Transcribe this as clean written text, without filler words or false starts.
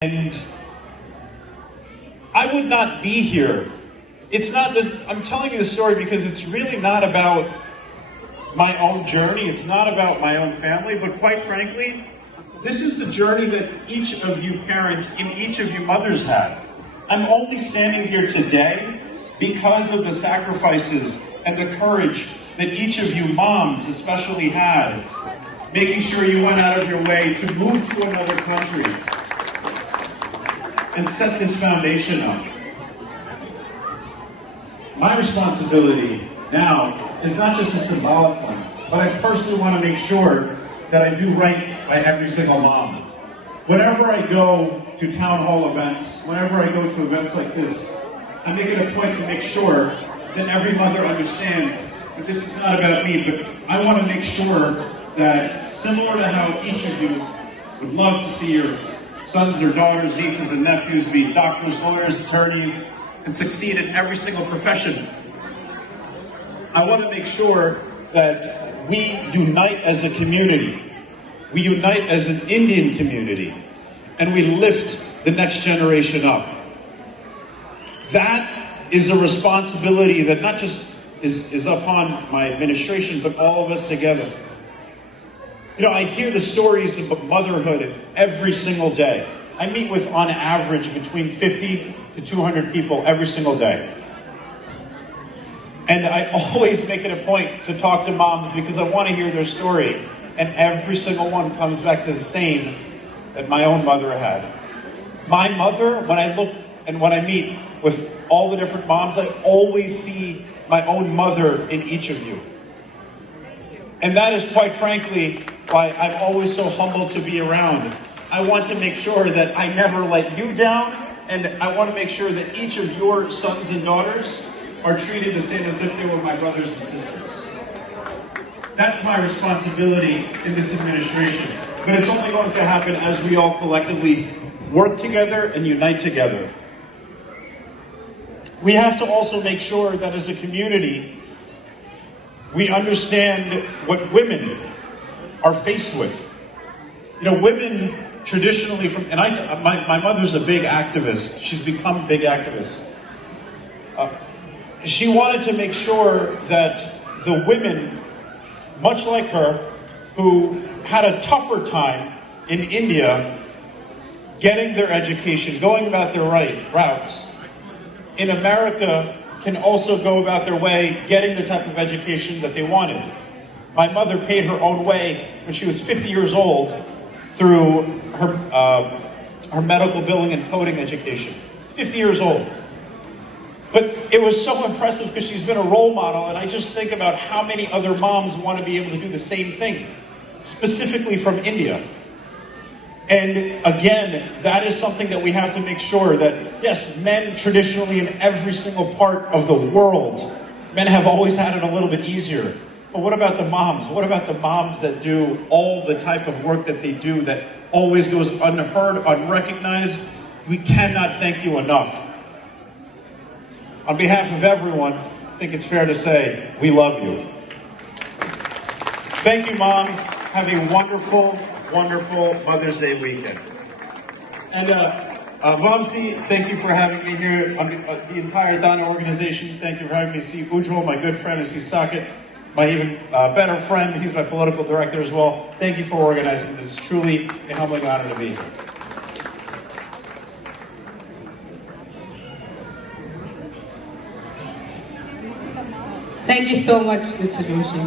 And I would not be here. It's not this, I'm telling you this story because it's really not about my own journey. It's not about my own family, but quite frankly, this is the journey that each of you parents and each of you mothers had. I'm only standing here today because of the sacrifices and the courage that each of you moms especially had, making sure you went out of your way to move to another country and set this foundation up. My responsibility now is not just a symbolic one, but I personally want to make sure that I do right by every single mom. Whenever I go to town hall events, whenever I go to events like this, I make it a point to make sure that every mother understands that this is not about me, but I want to make sure that similar to how each of you would love to see your sons or daughters, nieces and nephews be doctors, lawyers, attorneys, and succeed in every single profession, I want to make sure that we unite as a community. We unite as an Indian community, and we lift the next generation up. That is a responsibility that not just is upon my administration, but all of us together. You know, I hear the stories of motherhood every single day. I meet with, on average, between 50 to 200 people every single day. And I always make it a point to talk to moms because I want to hear their story. And every single one comes back to the same that my own mother had. My mother, when I look and when I meet with all the different moms, I always see my own mother in each of you. And that is quite frankly why I'm always so humbled to be around. I want to make sure that I never let you down, and I want to make sure that each of your sons and daughters are treated the same as if they were my brothers and sisters. That's my responsibility in this administration. But it's only going to happen as we all collectively work together and unite together. We have to also make sure that as a community, we understand what women are faced with. You know, women traditionally my mother's a big activist. She's become a big activist. She wanted to make sure that the women, much like her, who had a tougher time in India getting their education, going about their routes, in America can also go about their way getting the type of education that they wanted. My mother paid her own way when she was 50 years old through her medical billing and coding education. 50 years old. But it was so impressive because she's been a role model, and I just think about how many other moms want to be able to do the same thing, specifically from India. And again, that is something that we have to make sure that, yes, men traditionally in every single part of the world, men have always had it a little bit easier. But what about the moms? What about the moms that do all the type of work that they do that always goes unheard, unrecognized? We cannot thank you enough. On behalf of everyone, I think it's fair to say, we love you. Thank you, moms. Have a wonderful, wonderful Mother's Day weekend. And Vamsi, thank you for having me here. The entire TANA organization, thank you for having me. See Ujjwal, my good friend, and see Saket, my even better friend. He's my political director as well. Thank you for organizing this. It's truly a humbling honor to be here. Thank you so much, Mr. Joshi.